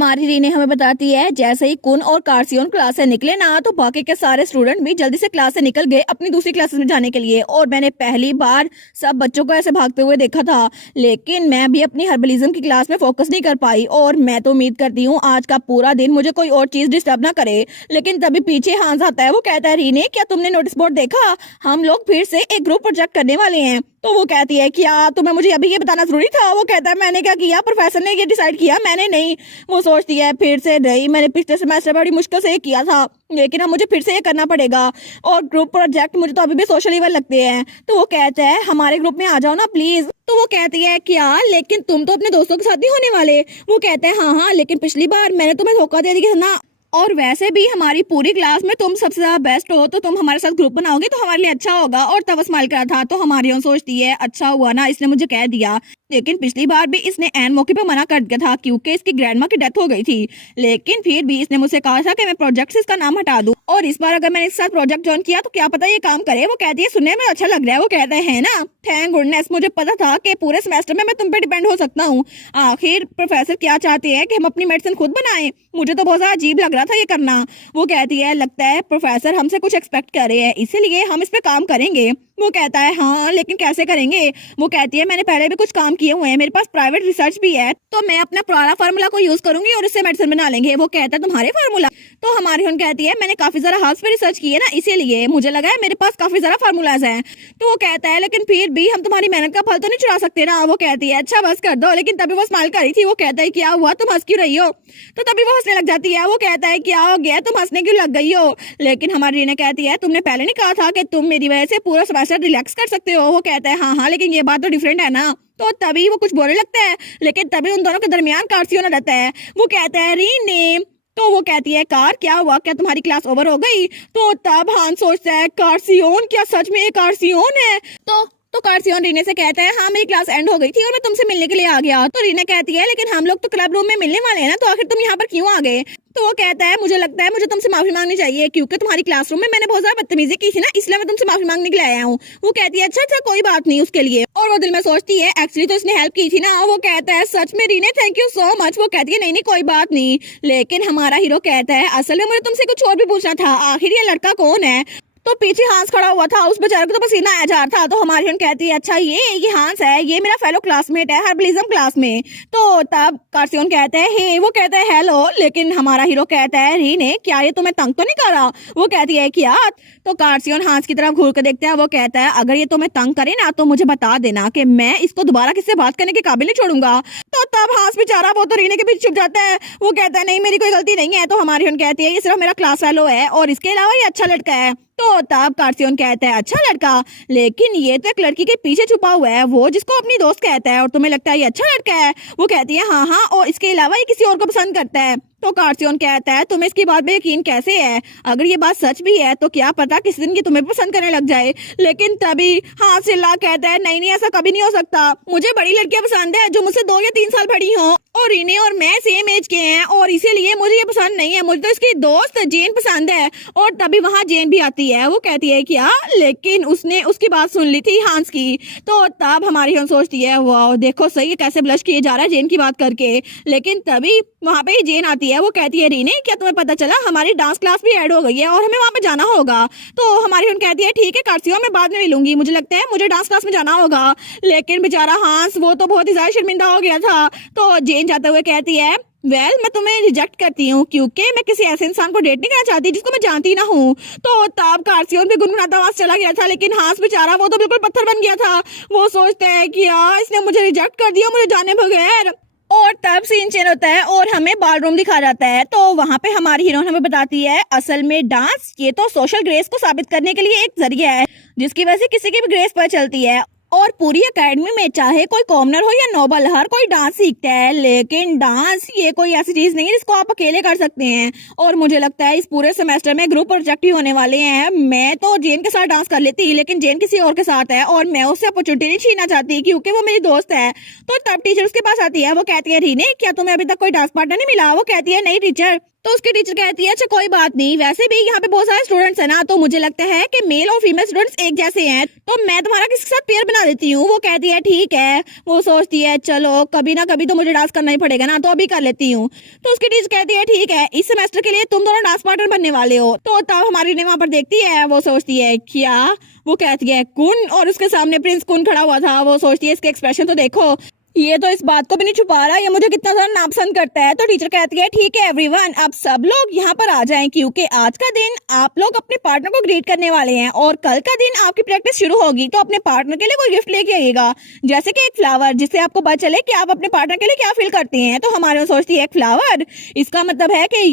हमारी रीने हमें बताती है जैसे ही कुन और कार्सियोन क्लास से निकले ना तो बाकी के सारे स्टूडेंट भी जल्दी से क्लास से निकल गए अपनी दूसरी क्लासेस में जाने के लिए। और मैंने पहली बार सब बच्चों को ऐसे भागते हुए देखा था, लेकिन मैं भी अपनी हर्बलिज्म की क्लास में फोकस नहीं कर पाई। और मैं तो उम्मीद करती हूँ आज का पूरा दिन मुझे कोई और चीज डिस्टर्ब ना करे। लेकिन तभी पीछे हांस आता है। वो कहता है, रीने क्या तुमने नोटिस बोर्ड देखा? हम लोग फिर से एक ग्रुप प्रोजेक्ट करने वाले हैं। तो वो कहती है, क्या तुम्हें मुझे अभी ये बताना जरूरी था? वो कहता है, मैंने क्या किया? प्रोफेसर ने ये डिसाइड किया, मैंने नहीं। वो सोचती है, फिर से नहीं, मैंने पिछले सेमेस्टर बड़ी मुश्किल से ये किया था, लेकिन अब मुझे फिर से ये करना पड़ेगा। और ग्रुप प्रोजेक्ट मुझे तो अभी भी सोशल लेवल लगते हैं। तो वो कहता है, हमारे ग्रुप में आ जाओ ना प्लीज। तो वो कहती है, क्या? लेकिन तुम तो अपने दोस्तों के साथ नहीं होने वाले। वो कहता है, हाँ हाँ, लेकिन पिछली बार मैंने तुम्हें धोखा दे दिया था ना। और वैसे भी हमारी पूरी क्लास में तुम सबसे ज्यादा बेस्ट हो, तो तुम हमारे साथ ग्रुप बनाओगे तो हमारे लिए अच्छा होगा। और तब वो स्माइल करा था। तो हमारी ओन सोचती है, अच्छा हुआ ना इसने मुझे कह दिया। लेकिन पिछली बार भी इसने एन मौके पे मना कर दिया था क्योंकि इसकी ग्रैंडमा की डेथ हो गई थी। लेकिन फिर भी इसने मुझसे कहा था कि मैं प्रोजेक्ट से इसका नाम हटा दूं। और इस बार अगर मैंने इसके साथ प्रोजेक्ट ज्वाइन किया तो क्या पता ये काम करे। वो कहती है, सुनने में अच्छा लग रहा है। वो कहता है ना, थैंक गुडनेस, मुझे पता था कि पूरे सेमेस्टर में मैं तुम पे डिपेंड हो सकता हूँ। आखिर प्रोफेसर क्या चाहते हैं कि हम अपनी मेडिसिन खुद बनाएं? मुझे तो बहुत ज्यादा अजीब लग रहा था ये करना। वो कहती है, लगता है प्रोफेसर हमसे कुछ एक्सपेक्ट कर रहे हैं, इसीलिए हम इस पे काम करेंगे। वो कहता है, हाँ लेकिन कैसे करेंगे? वो कहती है, मैंने पहले भी कुछ काम किए हुए हैं, मेरे पास प्राइवेट रिसर्च भी है, तो मैं अपना पुराना फार्मूला को यूज करूंगी और इससे मेडिसिन बना लेंगे। वो कहता है, तुम्हारे फार्मूला? तो हमारी हुन कहती है, मैंने काफी ज्यादा हाउस पे रिसर्च की है ना, इसीलिए मुझे लगा है मेरे पास काफी ज्यादा फार्मूलाज हैं। तो वो कहता है, लेकिन फिर भी हम तुम्हारी मेहनत का फल तो नहीं चुरा सकते ना। वो कहती है, अच्छा बस कर दो। लेकिन तभी वो स्माइल कर रही थी। वो कहता है, क्या हुआ, तुम हंस क्यों रही हो? तो तभी वो हंसने लग जाती है। वो कहता है, क्या हो गया, तुम हंसने क्यों लग गई हो? लेकिन हमारी रीना कहती है, तुमने पहले नहीं कहा था कि तुम मेरी वजह से पूरा सेमेस्टर रिलैक्स कर सकते हो? वो कहता है, हाँ हाँ, लेकिन ये बात तो डिफरेंट है ना। तो तभी वो कुछ बोलने लगता है, लेकिन तभी उन दोनों के दरमियान कार्सियोन रहता है। वो कहता है, रीने। तो वो कहती है, कार क्या हुआ, क्या तुम्हारी क्लास ओवर हो गई? तो तब हान सोचता है, कार्सियोन, क्या सच में ये कार्सियोन है? तो कार्सियोन रीने से कहता है, हाँ मेरी क्लास एंड हो गई थी और मैं तुमसे मिलने के लिए आ गया। तो रीने कहती है, लेकिन हम लोग तो क्लब रूम में मिलने वाले हैं ना, तो आखिर तुम यहाँ पर क्यों आ गए? तो वो कहता है, मुझे लगता है मुझे तुमसे माफी मांगनी चाहिए क्योंकि तुम्हारी क्लासरूम में मैंने बहुत ज्यादा बदतमीजी की थी ना, इसलिए मैं तुमसे माफी मांगने के लिए आया हूँ। वो कहती है, अच्छा अच्छा कोई बात नहीं उसके लिए। और वो दिल में सोचती है, एक्चुअली तो इसने हेल्प की थी ना। वो कहता है, सच में रीने, थैंक यू सो मच। वो कहती है, नहीं नहीं कोई बात नहीं। लेकिन हमारा हीरो कहता है, असल में मुझे तुमसे कुछ और भी पूछना था, आखिर ये लड़का कौन है? तो पीछे हांस खड़ा हुआ था, उस बेचारे को तो पसीना आया जा रहा था। तो हमारी बहन कहती है, अच्छा ये हांस है, ये मेरा फेलो क्लासमेट है हर्बलिज्म क्लास में। तो तब कार्सियोन कहता है, हे। वो कहता है, हेलो। लेकिन हमारा हीरो कहता है, रीने क्या ये तुम्हें तंग तो नहीं कर रहा? वो कहती है, क्या? तो कार्सियोन हांस की तरफ घूर कर देखता है। वो कहता है, अगर ये तुम्हें तंग करे ना तो मुझे बता देना कि मैं इसको दोबारा किससे बात करने के काबिल नहीं छोड़ूंगा। तो तब हांस बेचारा वो तो रीने के बीच छुप जाता है। वो कहता है, नहीं मेरी कोई गलती नहीं है। तो हमारी बहन कहती है, ये सिर्फ मेरा क्लास फेलो है और इसके अलावा ये अच्छा लड़का है। तो तब कार्सियोन कहता है, अच्छा लड़का, लेकिन ये तो एक लड़की के पीछे छुपा हुआ है, वो जिसको अपनी दोस्त कहता है, और तुम्हें लगता है ये अच्छा लड़का है? वो कहती है, हाँ हाँ, और इसके अलावा ये किसी और को पसंद करता है। तो कार्सियोन कहता है, तुम्हें इसकी बात पे यकीन कैसे है? अगर ये बात सच भी है तो क्या पता किसी दिन ये तुम्हें पसंद करने लग जाए। लेकिन तभी हाँ सिल्ला कहता है, नहीं नहीं ऐसा कभी नहीं हो सकता, मुझे बड़ी लड़कियां पसंद है जो मुझसे 2 या 3 साल बड़ी हो, और रीने और मैं सेम एज के हैं और इसीलिए मुझे ये पसंद नहीं है, मुझे तो इसकी दोस्त जेन पसंद है। और तभी वहाँ जेन भी आती है। वो कहती है, क्या? लेकिन उसने उसकी बात सुन ली थी हांस की। तो तब हमारी हम सोचती है, वाह देखो सही कैसे ब्लश किए जा रहा है जेन की बात करके। लेकिन तभी वहाँ पे जेन आती है। वो कहती है, रीने क्या तुम्हें पता चला हमारी डांस क्लास भी ऐड हो गई है और हमें वहाँ पे जाना होगा? तो हमारी हम कहती है, ठीक है कार्सियोन, मैं बाद में मिलूंगी, मुझे लगता है मुझे डांस क्लास में जाना होगा। लेकिन बेचारा हांस वो तो बहुत ही ज्यादा शर्मिंदा हो गया था। तो जेन जाते हुए कहती है, मैं तुम्हें रिजेक्ट करती हूँ क्योंकि मैं किसी ऐसे इंसान को डेट नहीं करना चाहती जिसको मैं जानती ना हूँ। तो तब कार्सियोन भी गुनगुनाता आवाज चला गया था, लेकिन हांस बेचारा वो तो बिल्कुल पत्थर बन गया था। वो सोचता है कि यार इसने मुझे रिजेक्ट कर दिया मुझे जाने बगैर। और तब सीन चेंज होता है और हमें बाल रूम दिखा जाता है। तो वहाँ पे हमारी हीरोइन हमें बताती है, असल में डांस ये तो सोशल ग्रेस को साबित करने के लिए एक जरिया है जिसकी वजह से किसी की भी ग्रेस पर चलती है। और पूरी एकेडमी में चाहे कोई कॉमनर हो या नोबल, हर कोई डांस सीखता है, लेकिन डांस ये कोई ऐसी चीज नहीं है जिसको आप अकेले कर सकते हैं। और मुझे लगता है इस पूरे सेमेस्टर में ग्रुप प्रोजेक्ट ही होने वाले हैं। मैं तो जेन के साथ डांस कर लेती, लेकिन जेन किसी और के साथ है और मैं उससे अपॉर्चुनिटी नहीं छीनना चाहती क्योंकि वो मेरी दोस्त है। तो तब टीचर उसके पास आती है। वो कहती है, रीने क्या तुम्हें अभी तक कोई डांस पार्टनर नहीं मिला? वो कहती है, नहीं टीचर। तो उसकी टीचर कहती है अच्छा कोई बात नहीं, वैसे भी यहाँ पे बहुत सारे स्टूडेंट्स हैं ना, तो मुझे लगता है कि मेल और फीमेल स्टूडेंट्स एक जैसे हैं, तो मैं तुम्हारा किसी के साथ पेयर बना देती हूँ। वो कहती है ठीक है। वो सोचती है चलो कभी ना कभी तो मुझे डांस करना ही पड़ेगा ना, तो अभी कर लेती हूँ। तो उसकी टीचर कहती है ठीक है, इस सेमेस्टर के लिए तुम दोनों डांस पार्टनर बनने वाले हो। तो तब हमारी ने वहां पर देखती है, वो सोचती है क्या, वो कहती है कुन, और उसके सामने प्रिंस कुन खड़ा हुआ था। वो सोचती है इसके एक्सप्रेशन तो देखो, ये तो इस बात को भी नहीं छुपा रहा, ये मुझे कितना ज्यादा नापसंद करता है। तो टीचर कहती है ठीक है एवरीवन, अब सब लोग यहाँ पर आ जाएं, क्योंकि आज का दिन आप लोग अपने पार्टनर को ग्रीट करने वाले हैं और कल का दिन आपकी प्रैक्टिस शुरू होगी। तो अपने पार्टनर के लिए कोई गिफ्ट लेके आइएगा, जैसे कि एक फ्लावर, जिससे आपको पता चले कि आप अपने पार्टनर के लिए क्या फील करते हैं। तो हमारे सोचती है एक फ्लावर, इसका मतलब है कि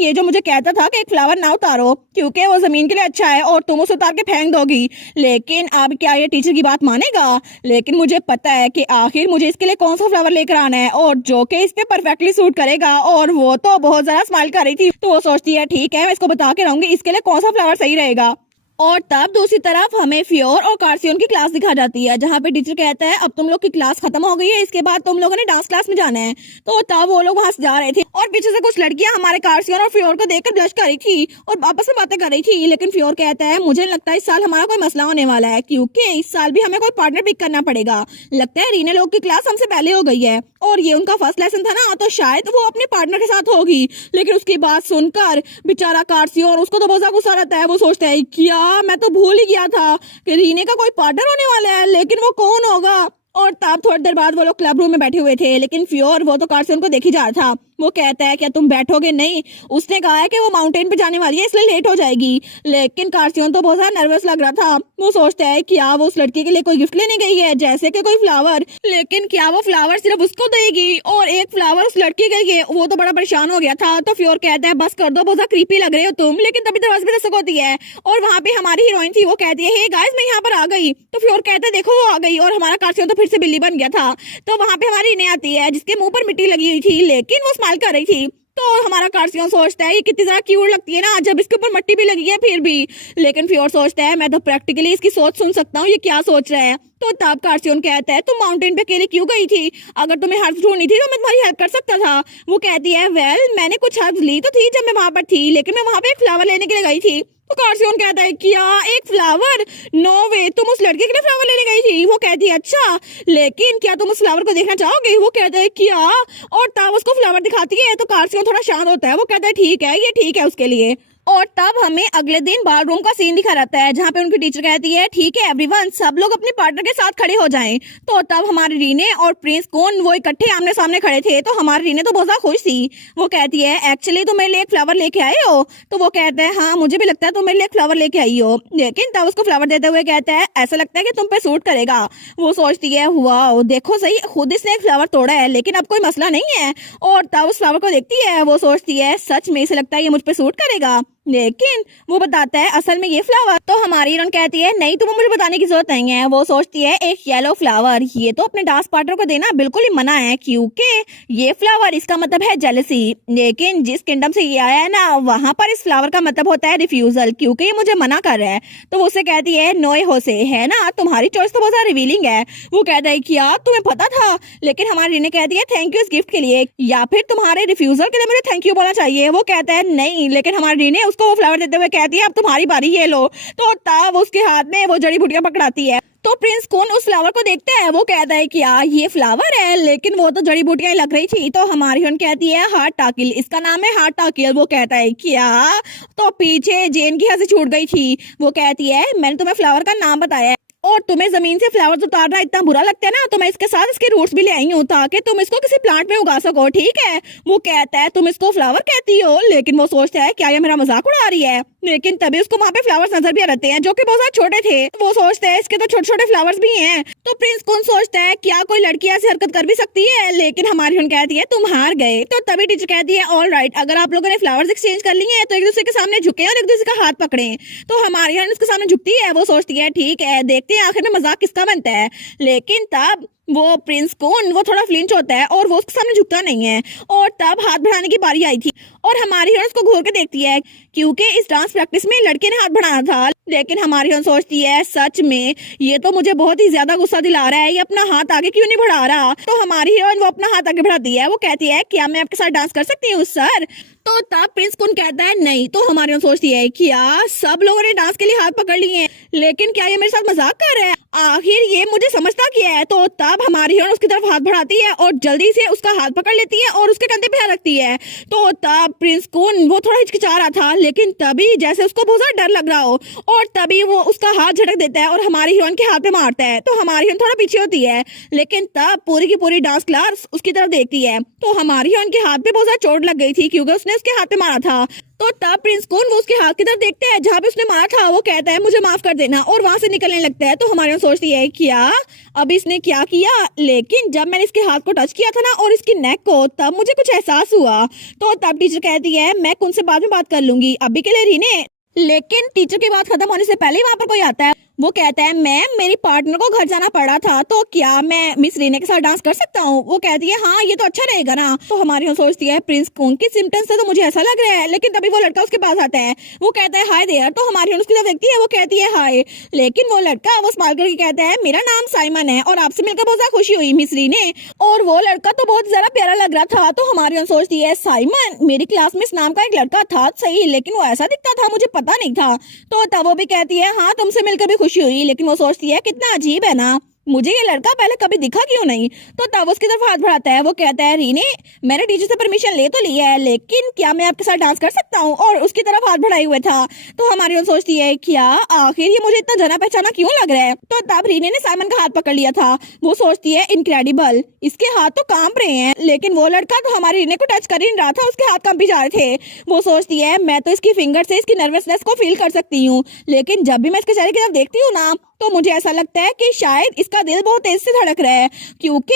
ये जो मुझे कहता था कि एक फ्लावर ना उतारो क्योंकि वो जमीन के लिए अच्छा है और तुम उसे उतार के फेंक दोगी। लेकिन अब क्या ये टीचर की बात मानेगा? लेकिन मुझे पता है कि आखिर मुझे इसके लिए कौन सा फ्लावर लेकर आना है और जो कि इस पे परफेक्टली सूट करेगा। और वो तो बहुत ज्यादा स्माइल कर रही थी, तो वो सोचती है ठीक है मैं इसको बता के रहूंगी इसके लिए कौन सा फ्लावर सही रहेगा। और तब दूसरी तरफ हमें फ्योर और कार्सियन की क्लास दिखा जाती है, जहाँ पे टीचर कहता है अब तुम लोग की क्लास खत्म हो गई है, इसके बाद तुम लोगों ने डांस क्लास में जाना है। तो तब वो लोग वहां से जा रहे थे और पीछे से कुछ लड़कियां हमारे कार्सियन और फ्योर को देखकर ब्लश कर रही थी और आपस में बातें कर रही थी। लेकिन फ्योर कहता है मुझे लगता है इस साल हमारा कोई मसला होने वाला है, क्योंकि इस साल भी हमें कोई पार्टनर पिक करना पड़ेगा। लगता है रीने लोग की क्लास हमसे पहले हो गई है और ये उनका फर्स्ट लेसन था ना, तो शायद वो अपने पार्टनर के साथ होगी। लेकिन उसकी बात सुनकर बेचारा कार्सियन, उसको तो बहुत गुस्सा आता है। वो सोचता है क्या मैं तो भूल ही गया था कि रीने का कोई पार्टनर होने वाला है, लेकिन वो कौन होगा। और तब थोड़ी देर बाद वो लोग क्लब रूम में बैठे हुए थे, लेकिन फ्योर वो तो कार्सियन को देखी जा रहा था। वो कहता है क्या तुम बैठोगे नहीं? उसने कहा है कि वो माउंटेन पे जाने वाली है इसलिए लेट हो जाएगी। लेकिन कार्सियन तो बहुत ज्यादा नर्वस लग रहा था। वो सोचता है क्या वो उस लड़की के लिए कोई गिफ्ट लेने गई है, जैसे कि कोई फ्लावर। लेकिन क्या वो फ्लावर सिर्फ उसको देगी और एक फ्लावर उस लड़की के लिए? वो तो बड़ा परेशान हो गया था। तो फ्योर कहता है बस कर दो, बहुत ज्यादा क्रीपी लग रहे हो तुम। लेकिन तभी दरवाजे पे दस्तक होती है और वहाँ पे हमारी हीरोइन थी, वो कहती है हे गाइस मैं यहाँ पर आ गई। तो फ्योर कहता है देखो वो आ गई, और हमारा कार्सियन तो फिर से बिल्ली बन गया था। तो वहाँ पे हमारी इन्हें आती है जिसके मुंह पर मिट्टी लगी हुई थी, लेकिन वो स्माइल कर रही थी। तो हमारा कार्सियन सोचता है ये कितनी ज्यादा क्यूट लगती है ना, जब इसके ऊपर मट्टी भी लगी है फिर भी। लेकिन फ्योर सोचता है मैं तो प्रैक्टिकली इसकी सोच सुन सकता हूँ, ये क्या सोच रहा है। तो तब कार्सियन कहता है तुम माउंटेन पे अकेले क्यों गई थी? अगर तुम्हें हेल्प ढूंढनी थी तो मैं तुम्हारी हेल्प कर सकता था। वो कहती है वेल मैंने कुछ हेल्प ली तो थी जब मैं वहां पर थी, लेकिन मैं वहां पे एक फ्लावर लेने के लिए गई थी। तो कार्सियन कहता है क्या एक फ्लावर? नो वे, तुम उस लड़के के लिए फ्लावर लेने गई थी? वो कहती है अच्छा, लेकिन क्या तुम उस फ्लावर को देखना चाहोगे? वो कहता है क्या, और तब उसको फ्लावर दिखाती है। तो कार्सियन थोड़ा शांत होता है, वो कहता है ठीक है ये ठीक है उसके लिए। और तब हमें अगले दिन बार रूम का सीन दिखा रहता है, जहाँ पे उनकी टीचर कहती है ठीक है एवरीवन, सब लोग अपने पार्टनर के साथ खड़े हो जाएं। तो तब हमारी रीने और प्रिंस कौन वो इकट्ठे आमने सामने खड़े थे। तो हमारी रीने तो बहुत ज्यादा खुश थी। वो कहती है एक्चुअली तुम मेरे लिए एक फ्लावर लेके आए हो? तो वो कहता है हाँ मुझे भी लगता है तुम मेरे लिए एक फ्लावर लेके आई हो। लेकिन तब उसको फ्लावर देते हुए कहता है ऐसा लगता है कि तुम पे सूट करेगा। वो सोचती है वाह देखो सही, खुद इसने एक फ्लावर तोड़ा है लेकिन अब कोई मसला नहीं है। और तब उस फ्लावर को देखती है, वो सोचती है सच में इसे लगता है ये मुझ पे सूट करेगा। लेकिन वो बताता है असल में ये फ्लावर। तो हमारी हीरोइन कहती है नहीं तुम्हें मुझे बताने की जरूरत नहीं है। वो सोचती है एक येलो फ्लावर, ये तो अपने डांस पार्टनर को देना बिल्कुल ही मना है, क्योंकि ये फ्लावर इसका मतलब है जेलसी। लेकिन जिस किंगडम से ये आया है ना, वहां पर इस फ्लावर का मतलब होता है रिफ्यूजल, क्योंकि ये मुझे मना कर रहा है। तो वो उसे कहती है नोए होसे, है ना तुम्हारी चॉइस तो बहुत ज्यादा रिवीलिंग है। वो कहता है क्या तुम्हें पता था? लेकिन हमारी रीने कहती है थैंक यू इस गिफ्ट के लिए, या फिर तुम्हारे रिफ्यूजल के लिए मुझे थैंक यू बोलना चाहिए। वो कहता है नहीं, लेकिन हमारी रीने उसको वो फ्लावर देते हुए कहती है अब तुम्हारी बारी, ये लो। तो तब उसके हाथ में वो जड़ी बूटियां पकड़ाती है। तो प्रिंस कौन उस फ्लावर को देखता है, वो कहता है क्या ये फ्लावर है? लेकिन वो तो जड़ी बूटियां लग रही थी। तो हमारी हीरोइन कहती है हार्ट टाकिल, इसका नाम है हार्ट टाकिल। वो कहता है क्या? तो पीछे जेन की हंसी छूट गई थी। वो कहती है मैंने तुम्हें फ्लावर का नाम बताया और तुम्हें जमीन से फ्लावर उतारना इतना बुरा लगता है ना, तो मैं इसके साथ इसके रूट्स भी ले आई हूँ ताकि तुम इसको किसी प्लांट में उगा सको, ठीक है? वो कहता है तुम इसको फ्लावर कहती हो। लेकिन वो सोचता है क्या ये मेरा मजाक उड़ा रही है। लेकिन तभी उसको वहाँ पे फ्लावर्स नजर भी आते हैं जो कि बहुत ज्यादा छोटे थे। वो सोचते हैं इसके तो छोटे छोटे फ्लावर्स भी हैं। तो प्रिंस कौन सोचता है क्या कोई लड़की ऐसी हरकत कर भी सकती है? लेकिन हमारी हीरोइन कहती है तुम हार गए। तो तभी टीचर कहती है ऑल राइट, अगर आप लोगों ने फ्लावर्स एक्सचेंज कर लिए हैं तो एक दूसरे के सामने झुके और एक दूसरे का हाथ पकड़े। तो हमारी हीरोइन उसके सामने झुकती है। वो सोचती है ठीक है देखते हैं आखिर में मजाक किसका बनता है। लेकिन तब वो प्रिंस कौन वो थोड़ा फ्लिंच होता है और वो उसके सामने झुकता नहीं है। और तब हाथ बढ़ाने की बारी आई थी और हमारी हीरोइन उसको घूर के देखती है, क्योंकि इस डांस प्रैक्टिस में लड़के ने हाथ बढ़ाना था। लेकिन हमारी हीरोइन सोचती है सच में ये तो मुझे बहुत ही ज्यादा गुस्सा दिला रहा है, ये अपना हाथ आगे क्यों नहीं बढ़ा रहा? तो हमारी हीरोइन वो अपना हाथ आगे बढ़ाती है। वो कहती है क्या मैं आपके साथ डांस कर सकती हूँ सर? तो तब प्रिंस कुन कहता है नहीं। तो हमारी ओर सोचती है क्या सब लोगों ने डांस के लिए हाथ पकड़ लिए हैं, लेकिन क्या ये मेरे साथ मजाक कर रहा है, आखिर ये मुझे समझता क्या है। तो तब हमारी हीरोइन उसकी तरफ हाथ बढ़ाती है और जल्दी से उसका हाथ पकड़ लेती है और उसके कंधे पे हाथ रखती है। तो तब प्रिंस कुन वो थोड़ा हिचकिचा रहा था, लेकिन तभी जैसे उसको बहुत ज्यादा डर लग रहा हो और तभी वो उसका हाथ झटक देता है और हमारी हीरोइन के हाथ पे मारता है। तो हमारी हीरोइन थोड़ा पीछे होती है, लेकिन तब पूरी की पूरी डांस क्लास उसकी तरफ देखती है। तो हमारी हीरोइन के हाथ पे बहुत ज्यादा चोट लग गई थी क्योंकि उसने उसके हाथ पे मारा था। तो तब प्रिंस कुन वो उसके हाथ की तरफ देखते हैं जहाँ पे उसने मारा था, वो कहता है मुझे माफ कर देना और वहां से निकलने लगता है। तो हमारी सोचती है क्या अब इसने क्या किया, लेकिन जब मैंने इसके हाथ को टच किया था ना और इसकी नेक को, तब मुझे कुछ एहसास हुआ। तो तब टीचर कहती है मैं कुन से बाद में बात कर लूंगी, अभी के लिए रीने। लेकिन टीचर की बात खत्म होने से पहले ही वहां पर कोई आता है। वो कहता है मैम मेरी पार्टनर को घर जाना पड़ा था, तो क्या मैं मिस रीना के साथ डांस कर सकता हूँ। वो कहती है हाँ ये तो अच्छा रहेगा ना। तो हमारी हम सोचती है प्रिंस कुन के सिम्टम्स से तो मुझे ऐसा लग रहा है, लेकिन तभी वो लड़का उसके पास आता है। वो कहता है हाय देयर। तो हमारी उसकी तरफ देखती है, वो कहती है हाय, लेकिन वो लड़का वो स्माइल करके कहता है मेरा नाम साइमन है और आपसे मिलकर बहुत ज्यादा खुशी हुई मिस रीने। और वो लड़का तो बहुत ज्यादा प्यारा लग रहा था। तो हमारी हम सोचती है साइमन मेरी क्लास में इस नाम का एक लड़का था सही, लेकिन वो ऐसा दिखता था मुझे पता नहीं था। तो तब वो भी कहती है हाँ तुमसे मिलकर भी खुशी हुई, लेकिन वो सोचती है कितना अजीब है ना, मुझे ये लड़का पहले कभी दिखा क्यों नहीं। तो तब उसकी तरफ हाथ बढ़ाता है। वो कहता है रीने मैंने टीचर से परमिशन ले तो लिया है, लेकिन क्या मैं आपके साथ डांस कर सकता हूँ, और उसकी तरफ हाथ बढ़ाए हुए था। तो हमारी ओर सोचती है क्या आखिर ये मुझे इतना जाना पहचाना क्यों लग रहा है। तो तब रीने ने साइमन का हाथ पकड़ लिया था। वो सोचती है इनक्रेडिबल, इसके हाथ तो कांप रहे हैं, लेकिन वो लड़का तो हमारी रीने को टच कर ही नहीं रहा था, उसके हाथ कांप भी जा रहे थे। वो सोचती है मैं तो इसकी फिंगर से इसकी नर्वसनेस को फील कर सकती हूँ, लेकिन जब भी मैं इसके चेहरे की तरफ देखती हूँ ना, तो मुझे ऐसा लगता है कि शायद इसका दिल बहुत तेज से धड़क रहा है, क्योंकि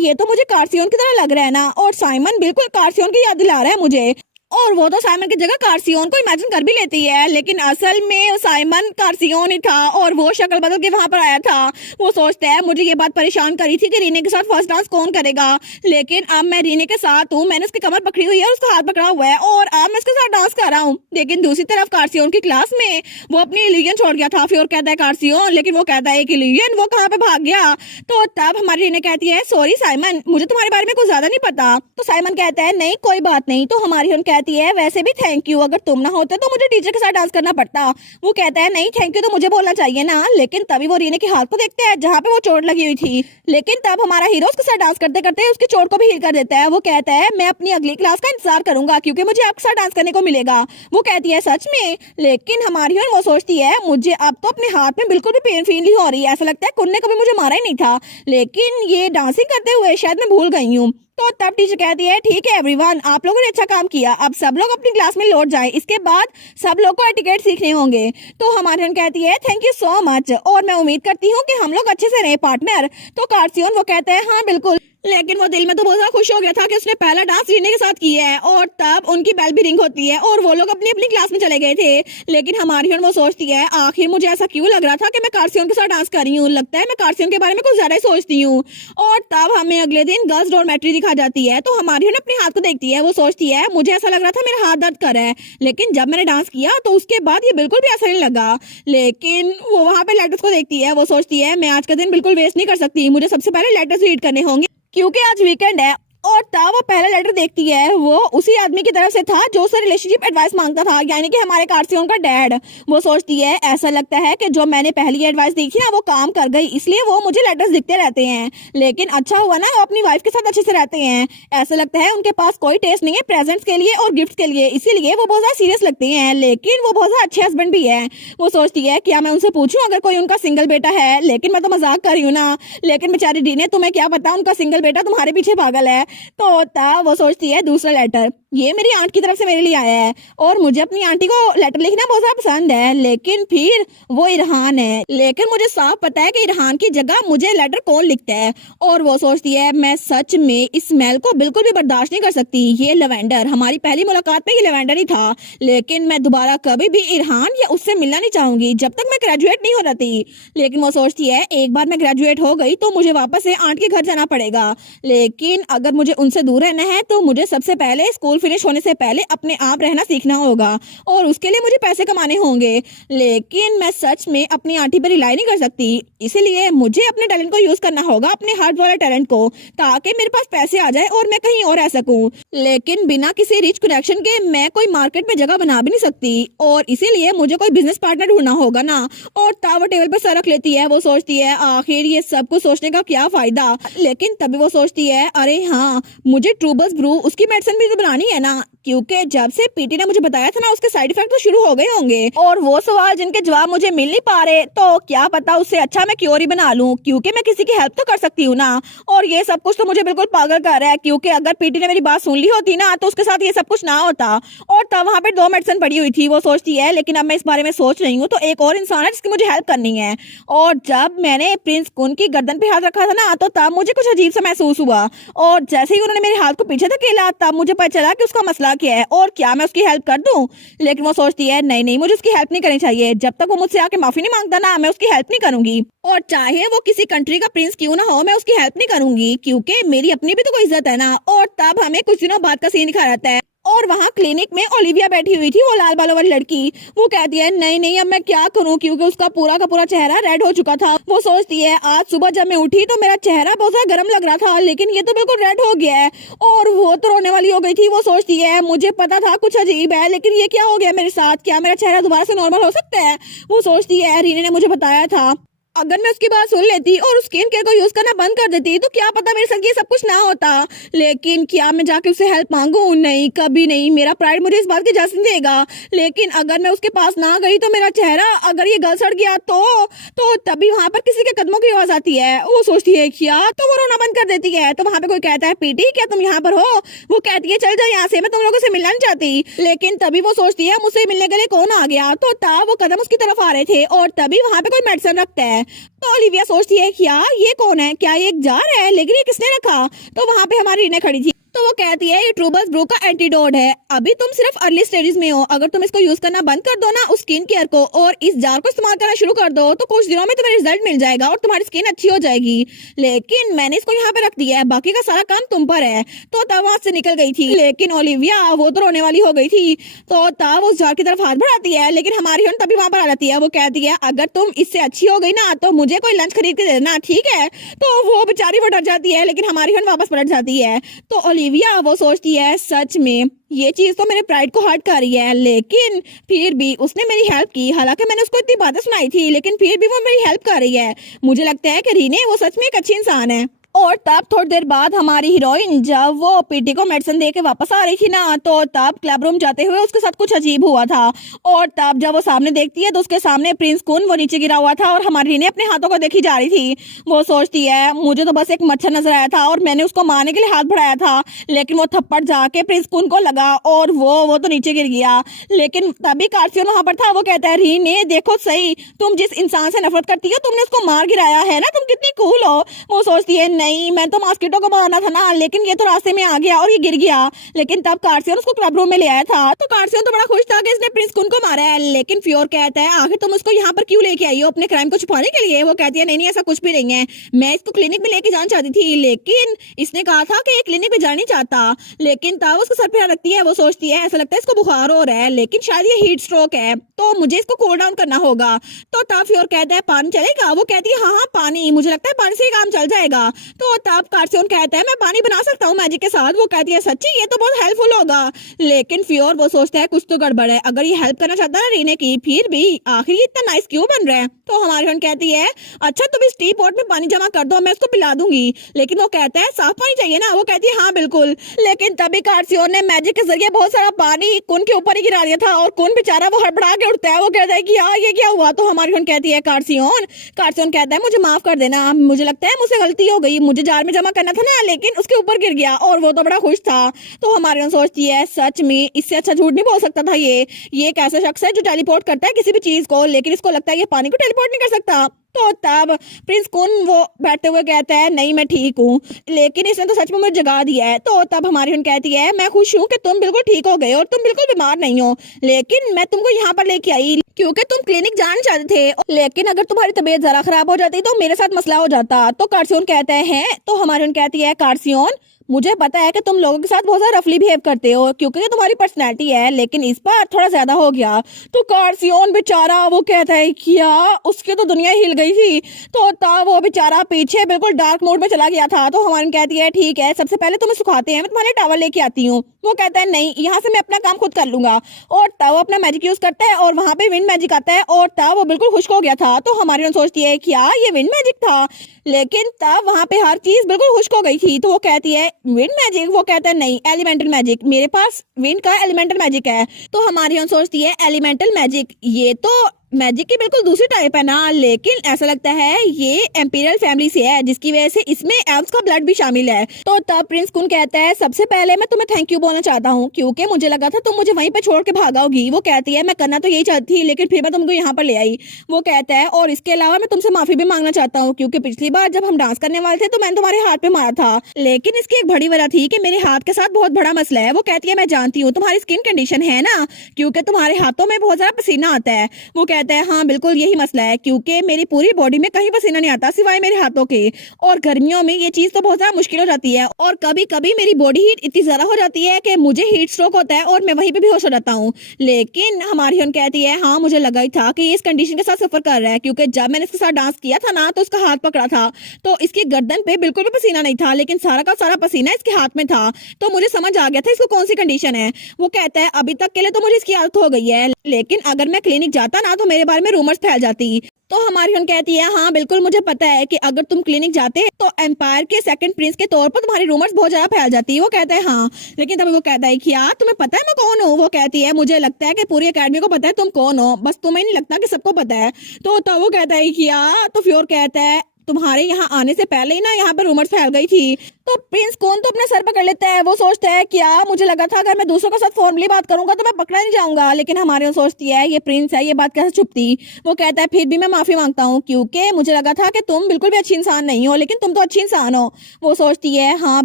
ये तो मुझे कार्सियोन की तरह लग रहा है ना, और साइमन बिल्कुल कार्सियोन की याद दिला रहा है मुझे। और वो तो साइमन की जगह कार्सियोन को इमेजिन कर भी लेती है, लेकिन असल में साइमन कार्सियोन ही था और वो शक्ल बदल के वहां पर आया था। वो सोचता है मुझे ये बात परेशान करी थी कि रीने के साथ फर्स्ट डांस कौन करेगा, लेकिन अब मैं रीने के साथ हूँ, मैंने उसकी कमर पकड़ी हुई है और उसका हाथ पकड़ा हुआ है और अब मैं उसके साथ डांस कर रहा हूँ। लेकिन दूसरी तरफ कार्सियोन की क्लास में वो अपनी इल्यूजन छोड़ गया था। फिर कहता है कार्सियोन, लेकिन वो कहता है एक इल्यूजन, वो कहाँ पे भाग गया। तो तब हमारी रीने कहती है सॉरी साइमन, मुझे तुम्हारे बारे में कुछ ज्यादा नहीं पता। तो साइमन कहता है नहीं कोई बात नहीं। तो हमारी रीने कहती है वैसे भी थैंक यू, अगर तुम ना होते तो मुझे टीचर के साथ डांस करना पड़ता। वो कहता है नहीं थैंक यू तो मुझे बोलना चाहिए ना। लेकिन तभी वो रीने के हाथ को देखते हैं जहाँ पे वो चोट लगी हुई थी, लेकिन तब हमारा हीरो उसके साथ डांस करते करते उसकी चोट को भी हील कर देता है। वो कहता है मैं अपनी अगली क्लास का इंतजार करूंगा क्योंकि मुझे आपके साथ डांस करने को मिलेगा। वो कहती है सच में, लेकिन हमारी हीरो वो सोचती है मुझे अब तो अपने हाथ में बिल्कुल भी पेन फील नहीं हो रही है, ऐसा लगता है कुन ने कभी मुझे मारा ही नहीं था, लेकिन ये डांसिंग करते हुए शायद मैं भूल गई हूँ। तो तब टीचर कहती है ठीक है एवरीवन, आप लोगों ने अच्छा काम किया, अब सब लोग अपनी क्लास में लौट जाएं, इसके बाद सब लोग को एटिकेट सीखने होंगे। तो हमारी बहन कहती है थैंक यू सो मच, और मैं उम्मीद करती हूँ कि हम लोग अच्छे से रहे पार्टनर। तो कार्सियोन वो कहते हैं हाँ बिल्कुल, लेकिन वो दिल में तो बहुत ज्यादा खुश हो गया था कि उसने पहला डांस रीने के साथ किया है। और तब उनकी बेल भी रिंग होती है और वो लोग अपनी अपनी क्लास में चले गए थे। लेकिन हमारी बहन वो सोचती है आखिर मुझे ऐसा क्यों लग रहा था कि मैं कार्सियोन के साथ डांस कर रही हूँ, लगता है मैं कार्सियोन के बारे में कुछ ज्यादा ही सोचती हूँ। और तब हमें अगले दिन गर्ल्स डॉर्मेट्री दिखा जाती है। तो हमारी बहन अपने हाथ को देखती है, वो सोचती है मुझे ऐसा लग रहा था मेरा हाथ दर्द कर रहा है, लेकिन जब मैंने डांस किया तो उसके बाद ये बिल्कुल भी असर नहीं लगा। लेकिन वो वहां पे लेटर्स को देखती है, वो सोचती है मैं आज का दिन बिल्कुल वेस्ट नहीं कर सकती, मुझे सबसे पहले लेटर्स रीड करने होंगे क्योंकि आज वीकेंड है। और तब वो पहला लेटर देखती है, वो उसी आदमी की तरफ से था जो उससे रिलेशनशिप एडवाइस मांगता था, यानी कि हमारे कार्सियोन का डैड। वो सोचती है ऐसा लगता है कि जो मैंने पहली एडवाइस देखी ना वो काम कर गई, इसलिए वो मुझे लेटर्स दिखते रहते हैं। लेकिन अच्छा हुआ ना वो अपनी वाइफ के साथ अच्छे से रहते हैं, ऐसा लगता है उनके पास कोई टेस्ट नहीं है प्रेजेंट्स के लिए और गिफ्ट के लिए, इसीलिए वो बहुत ज्यादा सीरियस लगते हैं। लेकिन वो बहुत ज्यादा अच्छे हस्बैंड भी है। वो सोचती है क्या मैं उनसे पूछूं अगर कोई उनका सिंगल बेटा है, लेकिन मैं तो मजाक कर रही हूँ ना। लेकिन बेचारी डीने तुम्हें क्या पता उनका सिंगल बेटा तुम्हारे पीछे पागल है। तो तब वो सोचती है दूसरा लेटर ये मेरी आंट की तरफ से मेरे लिए आया है और मुझे अपनी आंटी को लेटर लिखना बहुत ज्यादा पसंद है, लेकिन फिर वो इरहान है, लेकिन मुझे साफ पता है कि इरहान की जगह मुझे लेटर कौन लिखता है। और वो सोचती है मैं सच में इस स्मेल को बिल्कुल भी बर्दाश्त नहीं कर सकती, ये लवेंडर, हमारी पहली मुलाकात में ये लवेंडर ही था, लेकिन मैं दोबारा कभी भी इरहान या उससे मिलना नहीं चाहूंगी जब तक मैं ग्रेजुएट नहीं हो जाती। लेकिन वो सोचती है एक बार मैं ग्रेजुएट हो गई तो मुझे वापस से आंट के घर जाना पड़ेगा, लेकिन अगर मुझे उनसे दूर रहना है तो मुझे सबसे पहले स्कूल फिनिश होने से पहले अपने आप रहना सीखना होगा और उसके लिए मुझे पैसे कमाने होंगे। लेकिन मैं सच में अपनी आंटी पर रिलाई नहीं कर सकती, इसीलिए मुझे अपने टैलेंट को यूज करना होगा, अपने हार्ड वाला टैलेंट को, ताकि मेरे पास पैसे आ जाए और मैं कहीं और रह सकूं। लेकिन बिना किसी रिच कनेक्शन के मैं कोई मार्केट में जगह बना भी नहीं सकती और इसीलिए मुझे कोई बिजनेस पार्टनर ढूंढना होगा ना। और टावर टेबल पर सर रख लेती है। वो सोचती है आखिर ये सब कुछ सोचने का क्या फायदा, लेकिन तभी वो सोचती है अरे हाँ, मुझे ट्रूबल्स ब्रू उसकी मेडिसिन भी तो बनानी है ना, क्योंकि जब से पीटी ने मुझे बताया था ना उसके साइड इफेक्ट तो शुरू हो गए होंगे और वो सवाल जिनके जवाब मुझे मिल नहीं पा रहे, तो क्या पता उससे अच्छा मैं क्योर ही बना लूं, क्योंकि मैं किसी की हेल्प तो कर सकती हूँ ना। और ये सब कुछ तो मुझे बिल्कुल पागल कर रहा है, क्योंकि अगर पीटी ने मेरी बात सुन ली होती ना तो उसके साथ ये सब कुछ ना होता। और तब वहाँ पे 2 मेडिसिन पड़ी हुई थी। वो सोचती है लेकिन अब मैं इस बारे में सोच रही हूँ तो एक और इंसान है जिसकी मुझे हेल्प करनी है। और जब मैंने प्रिंस कुन की गर्दन पे हाथ रखा था ना तो तब मुझे कुछ अजीब सा महसूस हुआ और जैसे ही उन्होंने मेरे हाथ को पीछे धकेला तब मुझे पता चला कि उसका मसला क्या है और क्या मैं उसकी हेल्प कर दूं। लेकिन वो सोचती है नहीं नहीं, मुझे उसकी हेल्प नहीं करनी चाहिए, जब तक वो मुझसे आके माफी नहीं मांगता ना मैं उसकी हेल्प नहीं करूंगी। और चाहे वो किसी कंट्री का प्रिंस क्यों ना हो मैं उसकी हेल्प नहीं करूंगी, क्योंकि मेरी अपनी भी तो कोई इज्जत है ना। और तब हमें कुछ दिनों बाद का सीन दिखा रहता है और वहाँ क्लिनिक में ओलिविया बैठी हुई थी, वो लाल बालों वाली लड़की। वो कहती है नहीं नहीं अब मैं क्या करूँ, क्योंकि उसका पूरा का पूरा चेहरा रेड हो चुका था। वो सोचती है आज सुबह जब मैं उठी तो मेरा चेहरा बहुत ज्यादा गर्म लग रहा था, लेकिन ये तो बिल्कुल रेड हो गया है। और वो तो रोने वाली हो गई थी। वो सोचती है मुझे पता था कुछ अजीब है, लेकिन ये क्या हो गया मेरे साथ, क्या मेरा चेहरा दोबारा से नॉर्मल हो सकता है। वो सोचती है रीने ने मुझे बताया था अगर मैं उसकी बात सुन लेती और स्किन केयर को यूज करना बंद कर देती तो क्या पता मेरे साथ ये सब कुछ ना होता। लेकिन क्या मैं जाके उससे हेल्प मांगू? नहीं, कभी नहीं, मेरा प्राइड मुझे इस बात की इजाजत नहीं देगा। लेकिन अगर मैं उसके पास ना गई तो मेरा चेहरा अगर ये गल सड़ गया तो तभी वहां पर किसी के कदमों की आवाज आती है। वो सोचती है क्या, तो वो रोना बंद कर देती है। तो वहां पे कोई कहता है पीटी क्या तुम यहाँ पर हो? वो कहती है चल जाओ यहाँ से, मैं तुम लोगों से मिलना नहीं चाहती। लेकिन तभी वो सोचती है मुझसे मिलने के लिए कौन आ गया, तो तब वो कदम उसकी तरफ आ रहे थे और तभी वहां पे कोई मेडिसिन रखता है। तो ओलिविया सोचती है क्या ये कौन है, क्या ये एक जार है, लेकिन ये किसने रखा? तो वहां पे हमारी रीना खड़ी थी। तो वो कहती है ये ट्रूबल्स ब्रू का एंटीडोट है, अभी तुम सिर्फ अर्ली स्टेजेस में हो, अगर तुम इसको यूज करना बंद कर दो ना उस स्किन केयर को और इस जार को इस्तेमाल करना शुरू कर दो तो कुछ दिनों में तुम्हें रिजल्ट मिल जाएगा और तुम्हारी स्किन अच्छी हो जाएगी। लेकिन मैंने इसको यहाँ पे रख दिया है, बाकी का सारा काम तुम पर है। तो तब वहां से निकल गई थी। लेकिन ओलिविया वो तो रोने वाली हो गई थी। तो तब उस जार की तरफ हाथ बढ़ाती है, लेकिन हमारी हन तभी वहां पर आ जाती है। वो कहती है अगर तुम इससे अच्छी हो गई ना तो मुझे कोई लंच खरीद के देना, ठीक है? तो वो बेचारी वो डर जाती है, लेकिन हमारी हन वापस पलट जाती है। तो ओलिविया वो सोचती है सच में ये चीज तो मेरे प्राइड को हर्ट कर रही है, लेकिन फिर भी उसने मेरी हेल्प की। हालांकि मैंने उसको इतनी बातें सुनाई थी, लेकिन फिर भी वो मेरी हेल्प कर रही है। मुझे लगता है कि रीने वो सच में एक अच्छी इंसान है। और तब थोड़ी देर बाद हमारी हीरोइन जब वो पीटी को मेडिसिन दे के वापस आ रही थी ना तो तब क्लब रूम जाते हुए उसके साथ कुछ अजीब हुआ था। और तब जब वो सामने देखती है तो उसके सामने प्रिंस कुन वो नीचे गिरा हुआ था और हमारी रीने अपने हाथों को देखी जा रही थी। वो सोचती है मुझे तो बस एक मच्छर नजर आया था और मैंने उसको मारने के लिए हाथ बढ़ाया था, लेकिन वो थप्पड़ जाके प्रिंस कुन को लगा और वो तो नीचे गिर गया। लेकिन तभी कार्सियन वहां पर था। वो कहता है रीने देखो सही, तुम जिस इंसान से नफरत करती हो तुमने उसको मार गिराया है ना, तुम कितनी कूल हो। वो सोचती है नहीं, मैं तो मॉस्किटो को मारना था ना, लेकिन ये तो रास्ते में आ गया और ये गिर गया। लेकिन तब कार्सियन उसको क्लब रूम में ले आया था। तो कार्सियन तो बड़ा खुश था कि इसने प्रिंस कुन को मारा है। लेकिन फ्योर कहता है आखिर तुम उसको यहाँ पर क्यों लेके आई हो, अपने क्राइम को छुपाने के लिए? वो कहती है नहीं नहीं ऐसा कुछ भी नहीं है, मैं इसको क्लिनिक में लेके जाना चाहती थी, लेकिन इसने कहा था कि क्लिनिक में जाना नहीं चाहता। लेकिन तब उसको सर पे रखती है। वो सोचती है ऐसा लगता है इसको बुखार हो रहा है, लेकिन शायद ये हीट स्ट्रोक है, तो मुझे इसको कूल डाउन करना होगा। तो तब फ्योर कहता है पानी चलेगा? वो कहती है हाँ हाँ पानी, मुझे लगता है पानी से ही काम चल जाएगा। तो तब कार्सियन कहता है मैं पानी बना सकता हूँ मैजिक के साथ। वो कहती है सच्ची, ये तो बहुत हेल्पफुल होगा। लेकिन फ्योर वो सोचता है कुछ तो गड़बड़ है, अगर ये हेल्प करना चाहता है रीने की, फिर भी आखिर ये इतना नाइस क्यों बन रहा है? तो हमारी बहन कहती है अच्छा तुम इस टी पॉट में पानी जमा कर दो, मैं उसको पिला दूंगी। लेकिन वो कहता है साफ पानी चाहिए ना? वो कहती है हाँ बिल्कुल। लेकिन तभी कार्सियन ने मैजिक के जरिए बहुत सारा पानी कुन के ऊपर ही गिरा दिया था और कुन बेचारा वो हड़बड़ा के उठता है। वो कहता है कि हाँ ये क्या हुआ? तो हमारी बहन कहती है कार्सियन कहता है मुझे माफ कर देना, मुझे लगता है मुझसे गलती हो गई, मुझे जार में जमा करना था ना, लेकिन उसके ऊपर गिर गया। और वो तो बड़ा खुश था। तो हमारी बहन सोचती है सच में इससे अच्छा झूठ नहीं बोल सकता था ये एक ऐसा शख्स है जो टेलीपोर्ट करता है किसी भी चीज को, लेकिन इसको लगता है ये पानी को टेलीपोर्ट नहीं कर सकता। तो तब प्रिंस कुन वो बैठते हुए कहता है नहीं मैं ठीक हूँ, लेकिन इसने तो सच में मुझे जगा दिया है। तो तब हमारी बहन कहती है मैं खुश हूँ कि तुम बिल्कुल ठीक हो गए और तुम बिल्कुल बीमार नहीं हो, लेकिन मैं तुमको यहाँ पर लेके आई क्योंकि तुम क्लिनिक जाना चाहते थे, लेकिन अगर तुम्हारी तबीयत जरा खराब हो जाती तो मेरे साथ मसला हो जाता। तो कार्सियन कहता है तो हमारी बहन कहती है कार्सियन मुझे पता है कि तुम लोगों के साथ बहुत ज्यादा रफली बिहेव करते हो क्योंकि ये तुम्हारी पर्सनैलिटी है, लेकिन इस बार थोड़ा ज्यादा हो गया। तो कार्सियोन बेचारा वो कहता है क्या उसकी तो दुनिया हिल गई थी। तो तब वो बेचारा पीछे बिल्कुल डार्क मोड में चला गया था। तो हमारी कहती है ठीक है, सबसे पहले तुम्हें सुखाते हैं, मैं तुम्हारे टावल लेके आती हूँ। वो कहता है नहीं, यहाँ से मैं अपना काम खुद कर लूंगा। और तब वो अपना मैजिक यूज करता है और वहां पे विंड मैजिक आता है और तब वो बिल्कुल खुश्क हो गया था। तो हमारी सोचती है क्या ये विंड मैजिक था, लेकिन तब वहां पे हर चीज बिल्कुल खुश्क हो गई थी। तो वो कहती है विंड मैजिक, वो कहता है नहीं एलिमेंटल मैजिक, मेरे पास विंड का एलिमेंटल मैजिक है। तो हमारी सोचती है एलिमेंटल मैजिक, ये तो मैजिक की बिल्कुल दूसरी टाइप है ना, लेकिन ऐसा लगता है ये एम्पीरियल फैमिली से है जिसकी वजह से इसमें एल्व्स का ब्लड भी शामिल है। तो तब प्रिंस कुन कहता है सबसे पहले मैं तुम्हें थैंक यू बोलना चाहता हूँ क्योंकि मुझे लगा था तुम मुझे वहीं पे छोड़ के भागाओगी। वो कहती है मैं करना तो यही चाहती थी लेकिन फिर मैं तुमको यहाँ पर ले आई। वो कहता है और इसके अलावा मैं तुमसे माफी भी मांगना चाहता हूँ क्योंकि पिछली बार जब हम डांस करने वाले थे तो मैंने तुम्हारे हाथ पे मारा था, लेकिन इसकी एक बड़ी वजह थी कि मेरे हाथ के साथ बहुत बड़ा मसला है। वो कहती है मैं जानती हूँ तुम्हारी स्किन कंडीशन है ना, क्योंकि तुम्हारे हाथों में बहुत ज्यादा पसीना आता है। वो कहता है हाँ बिल्कुल यही मसला है क्योंकि मेरी पूरी बॉडी में कहीं पसीना नहीं आता सिवाय मेरे हाथों के, और गर्मियों में ये चीज तो बहुत ज्यादा मुश्किल हो जाती है और कभी कभी मेरी बॉडी हीट इतनी ज्यादा हो जाती है कि मुझे हीट स्ट्रोक होता है और मैं वहीं पे बेहोश हो जाता हूँ। लेकिन हमारी हन कहती है हाँ मुझे लगा ही था कि ये इस कंडीशन के साथ सफर कर रहा है क्योंकि जब मैंने इसके साथ डांस किया था ना तो इसका हाथ पकड़ा था तो इसकी गर्दन पे बिल्कुल भी पसीना नहीं था लेकिन सारा का सारा पसीना इसके हाथ में था। तो मुझे समझ आ गया था इसको कौन सी कंडीशन है। वो कहता है अभी तक के लिए तो मुझे इसकी आदत हो गई है, लेकिन अगर मैं क्लिनिक जाता ना तो मेरे बारे में रूमर्स फैल जाती। तो हमारी उन कहती है हाँ बिल्कुल मुझे पता है कि अगर तुम क्लिनिक जाते तो एम्पायर के सेकंड प्रिंस के तौर पर तुम्हारी रूमर्स बहुत ज्यादा फैल जाती है। वो कहता है हाँ, लेकिन तभी वो कहता है क्या तुम्हें पता है मैं कौन हूँ। वो कहती है मुझे लगता है कि पूरी एकेडमी को पता है तुम कौन हो, बस तुम्हें नहीं लगता कि सबको पता है। तो तब वो कहता है क्या, तो फ्योर कहता है तुम्हारे यहाँ आने से पहले ही ना यहाँ पर रूमर्स फैल गई थी। तो प्रिंस कौन तो अपने सर पकड़ लेता है। वो सोचता है क्या मुझे लगा था अगर मैं दूसरों के साथ फॉर्मली बात करूंगा तो मैं पकड़ा नहीं जाऊंगा, लेकिन हमारे सोचती है ये प्रिंस है, ये बात कैसे छुपती। वो कहता है फिर भी मैं माफी मांगता हूँ क्योंकि मुझे लगा था कि तुम बिल्कुल भी अच्छी इंसान नहीं हो, लेकिन तुम तो अच्छी इंसान हो। वो सोचती है हाँ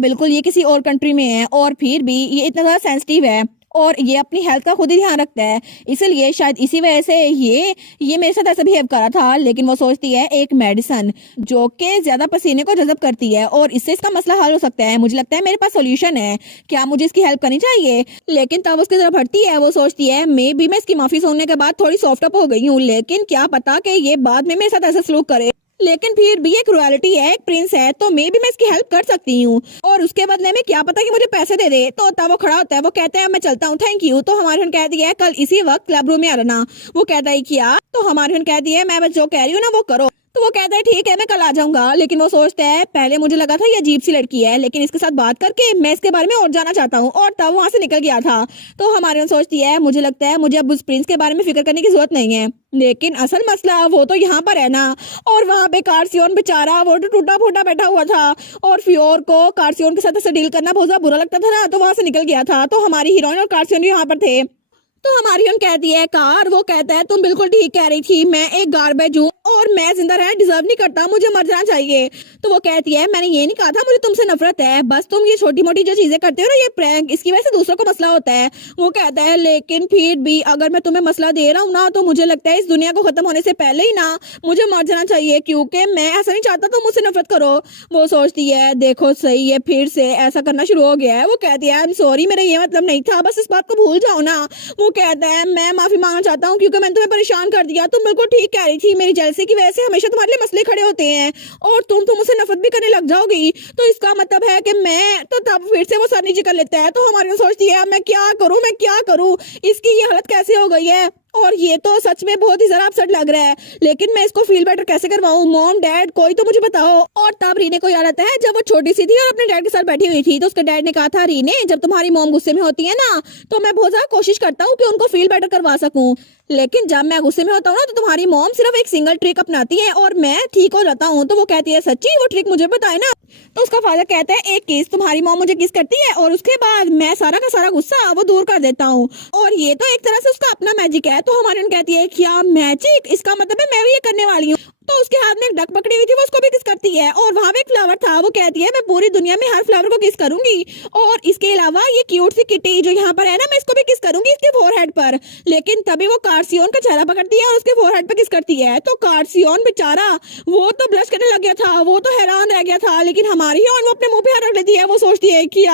बिल्कुल ये किसी और कंट्री में है और फिर भी ये इतना ज्यादा सेंसिटिव है और ये अपनी हेल्थ का खुद ही ध्यान रखता है, इसलिए शायद इसी वजह से ये मेरे साथ ऐसा बिहेव करा था। लेकिन वो सोचती है एक मेडिसिन जो कि ज्यादा पसीने को जज़ब करती है और इससे इसका मसला हल हो सकता है, मुझे लगता है मेरे पास सोल्यूशन है, क्या मुझे इसकी हेल्प करनी चाहिए। लेकिन तब उसकी तरफ हटती है। वो सोचती है मे भी मैं इसकी माफी सुनने के बाद थोड़ी सॉफ्ट अप हो गई हूँ, लेकिन क्या पता कि ये बाद में मेरे साथ ऐसा सलूक करे, लेकिन फिर भी एक रॉयल्टी है, एक प्रिंस है, तो मैं भी मैं इसकी हेल्प कर सकती हूँ और उसके बदले में क्या पता कि मुझे पैसे दे दे। तो तब वो खड़ा होता है। वो कहता है मैं चलता हूँ, थैंक यू। तो हमारी बहन कहती है कल इसी वक्त क्लब रूम में आ रहना। वो कहता है क्या, तो हमारी बहन कहती है मैं बस जो कह रही हूँ ना वो करो। तो वो कहता है ठीक है मैं कल आ जाऊंगा। लेकिन वो सोचता है पहले मुझे लगा था ये अजीब सी लड़की है, लेकिन इसके साथ बात करके मैं इसके बारे में और जाना चाहता हूँ, और तब वहां से निकल गया था। तो हमारी सोचती है मुझे लगता है मुझे अब उस प्रिंस के बारे में फिक्र करने की जरूरत नहीं है, लेकिन असल मसला वो तो यहाँ पर है ना। और वहाँ पे कार्सियोन बेचारा वो तो टूटा फूटा बैठा हुआ था और फ्योर को कार्सियोन के साथ ऐसे डील करना बहुत ज्यादा बुरा लगता था ना, तो वहां से निकल गया था। तो हमारी हीरोइन और कार्सियोन भी यहाँ पर थे। तो हमारी उन कहती है कार, वो कहता है तुम बिल्कुल ठीक कह रही थी, मैं एक गार्बेज हूँ और मैं जिंदा रहना डिजर्व नहीं करता, मुझे मर जाना चाहिए। तो वो कहती है मैंने ये नहीं कहा था मुझे तुमसे नफरत है, बस तुम ये छोटी मोटी जो चीजें करते हो ना ये प्रैंक, इसकी वजह से दूसरों को मसला होता है। वो कहता है लेकिन फिर भी अगर मैं तुम्हें मसला दे रहा हूँ ना तो मुझे लगता है इस दुनिया को खत्म होने से पहले ही ना मुझे मर जाना चाहिए, क्योंकि मैं ऐसा नहीं चाहता तुम मुझसे नफरत करो। वो सोचती है देखो सही है फिर से ऐसा करना शुरू हो गया है। वो कहती है आई एम सॉरी, मेरा ये मतलब नहीं था, बस इस बात को भूल जाओ ना। वो कहता है मैं माफी मांगना चाहता हूँ क्योंकि मैंने तुम्हें परेशान कर दिया, तुम बिल्कुल ठीक कह रही थी, मेरी जेलसी की वजह से हमेशा तुम्हारे लिए मसले खड़े होते हैं और तुम मुझसे नफरत भी करने लग जाओगी, तो इसका मतलब है कि मैं तो तब फिर से वो सर नीचे कर लेता है। तो हमारी सोचती है मैं क्या करूँ, इसकी ये हालत कैसे हो गई है और ये तो सच में बहुत ही जरा अपसेट लग रहा है, लेकिन मैं इसको फील बेटर कैसे करवाऊं, मॉम डैड कोई तो मुझे बताओ। और तब रीने को याद आता है जब वो छोटी सी थी और अपने डैड के साथ बैठी हुई थी तो उसके डैड ने कहा था रीने जब तुम्हारी मॉम गुस्से में होती है ना तो मैं बहुत ज्यादा कोशिश करता हूँ कि उनको फील बेटर करवा सकूं, लेकिन जब मैं गुस्से में होता हूँ ना तो तुम्हारी मॉम सिर्फ एक सिंगल ट्रिक अपनाती है और मैं ठीक हो जाता हूँ। तो वो कहती है सच्ची वो ट्रिक मुझे बताए ना। तो उसका फादर कहता है एक किस, तुम्हारी मॉम मुझे किस करती है और उसके बाद मैं सारा का सारा गुस्सा वो दूर कर देता हूँ, और ये तो एक तरह से उसका अपना मैजिक है। तो हमारी कहती है क्या मैजिक, इसका मतलब है मैं भी ये करने वाली हूँ। तो उसके हाथ में एक डक पकड़ी हुई थी, वो उसको भी किस करती है। और वहाँ पे एक फ्लावर था, वो कहती है मैं पूरी दुनिया में हर फ्लावर को किस करूंगी, और इसके अलावा ये क्यूट सी किटी जो यहाँ पर है ना, मैं इसको भी किस करूंगी इसके फोरहेड पर। लेकिन तभी वो कार्सियोन का चेहरा पकड़ती है और उसके फोरहेड पर किस करती है। तो कार्सियोन बेचारा वो तो ब्लश करने लग गया था, वो तो हैरान रह गया था। लेकिन हमारी हीरोइन वो अपने मुंह पे हाथ रख लेती है, वो सोचती है कि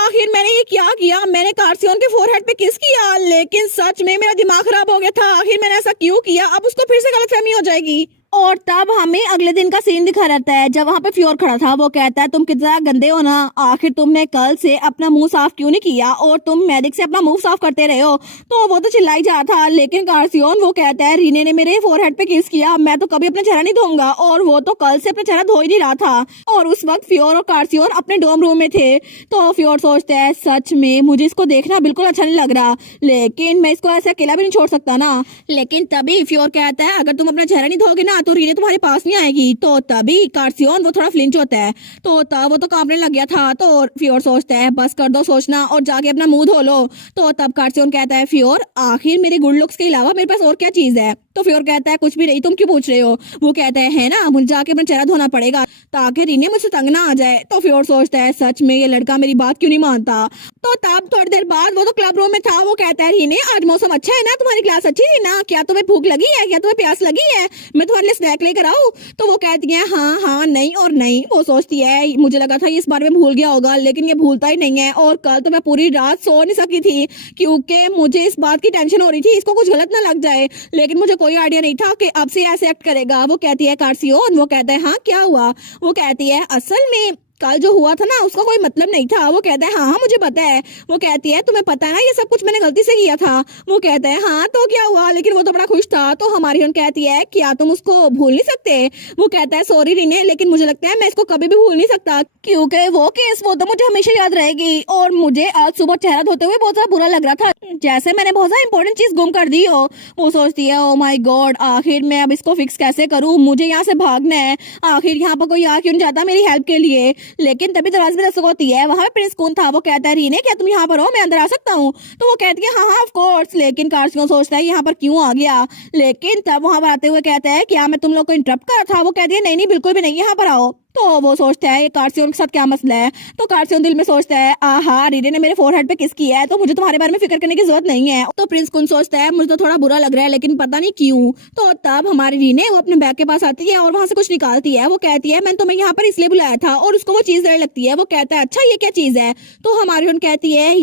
आखिर मैंने ये क्या किया, मैंने कार्सियोन के फोरहेड पे किस किया। लेकिन सच में मेरा दिमाग खराब हो गया था, आखिर मैंने ऐसा क्यों किया। अब उसको फिर से गलतफहमी हो जाएगी। और तब हमें अगले दिन का सीन दिखा रहता है, जब वहाँ पे फ्योर खड़ा था। वो कहता है तुम कितना गंदे हो ना, आखिर तुमने कल से अपना मुंह साफ क्यों नहीं किया, और तुम मैजिक से अपना मुंह साफ करते रहे हो। तो वो तो चिल्लाई जा था, लेकिन कार्सियोन वो कहता है रीने ने मेरे फोरहेड पे किस किया, मैं तो कभी अपना चेहरा नहीं धोऊंगा। और वो तो कल से अपना चेहरा धो ही नहीं रहा था। और उस वक्त फ्योर और कार्सियोन अपने डोम रूम में थे। तो फ्योर सोचता है सच में मुझे इसको देखना बिल्कुल अच्छा नहीं लग रहा, लेकिन मैं इसको ऐसे अकेला भी नहीं छोड़ सकता ना। लेकिन तभी फ्योर कहता है अगर तुम अपना चेहरा नहीं धोगे ना तो रीने तुम्हारे पास नहीं आएगी। तो तभी कार्सियोन वो थोड़ा फ्लिंच होता है, तो तब वो तो कांपने लग गया था। तो फ्योर सोचता है बस कर दो सोचना और जाके अपना मुंह धो लो। तो तब कार्सियोन कहता है फ्योर आखिर मेरे गुड लुक्स के अलावा मेरे पास और क्या चीज है। तो फ्योर कहता है कुछ भी नहीं, तुम क्यों पूछ रहे हो। वो कहता है ना मुझे जाके अपना चेहरा धोना पड़ेगा ताकि रीने मुझसे तंग ना आ जाए। तो फ्योर सोचता है सच में ये लड़का मेरी बात क्यों नहीं मानता। तो तब थोड़ी देर बाद वो तो क्लब रूम में था। वो कहता है रीने आज मौसम अच्छा है ना, तुम्हारी क्लास अच्छी थी ना, क्या तुम्हें भूख लगी है, क्या तुम्हें प्यास लगी है, मैं तुम्हारे लिए स्नैक लेकर आऊं। तो वो कहती है हाँ हाँ नहीं और नहीं। वो सोचती है मुझे लगा था ये इस बारे में भूल गया होगा, लेकिन ये भूलता ही नहीं है। और कल तो मैं पूरी रात सो नहीं सकी थी क्योंकि मुझे इस बात की टेंशन हो रही थी इसको कुछ गलत ना लग जाए, लेकिन मुझे कोई आइडिया नहीं था कि अब से ऐसे एक्ट करेगा। वो कहती है कार्सियोन, वो कहता है हाँ क्या हुआ। वो कहती है असल में कल जो हुआ था ना उसका कोई मतलब नहीं था। वो कहता है हाँ हाँ मुझे पता है। वो कहती है तुम्हें पता है ना ये सब कुछ मैंने गलती से किया था। वो कहता है हाँ तो क्या हुआ, लेकिन वो तो बड़ा खुश था। तो हमारी हीरोइन कहती है क्या तुम उसको भूल नहीं सकते। वो कहता है सॉरी रीने, लेकिन मुझे लगता है मैं इसको कभी भी भूल नहीं सकता क्योंकि वो केस वो तो मुझे हमेशा याद रहेगी। और मुझे आज सुबह चेहरा धोते हुए बहुत ज्यादा बुरा लग रहा था, जैसे मैंने बहुत ज्यादा इंपॉर्टेंट चीज गुम कर दी हो। वो सोचती है ओ माय गॉड आखिर मैं अब इसको फिक्स कैसे करूं, मुझे यहाँ से भागना है, आखिर यहाँ पर कोई आ क्यों नहीं जाता मेरी हेल्प के लिए। लेकिन तभी दरवाजे में दस्तक होती है, वहां पे प्रिंस कौन था। वो कहता है रीने क्या तुम यहाँ पर हो, मैं अंदर आ सकता हूँ। तो वो कहती है हाँ हाँ ऑफ कोर्स। लेकिन कार्सियोन सोचता है यहाँ पर क्यों आ गया। लेकिन तब वहां पर आते हुए कहता है क्या मैं तुम लोग को इंटरप्ट कर रहा था। वो कहती है नहीं नहीं बिल्कुल भी नहीं, यहाँ पर आओ। तो वो सोचता है कार्सियोन के साथ क्या मसला है। तो कार्सियोन दिल में सोचता है आहा रीने ने मेरे फोरहेड पे किस किया है, तो मुझे तुम्हारे बारे में फिक्र करने की जरूरत नहीं है। तो प्रिंस कुन सोचता है मुझे तो थोड़ा बुरा लग रहा है लेकिन पता नहीं क्यों। तो तब हमारी रीने वो अपने बैग के पास आती है और वहां से कुछ निकालती है। वो कहती है मैंने तुम्हें यहाँ पर इसलिए बुलाया था, और उसको वो चीज देने लगती है। वो कहता है अच्छा ये क्या चीज है। तो हमारी हीरोइन कहती है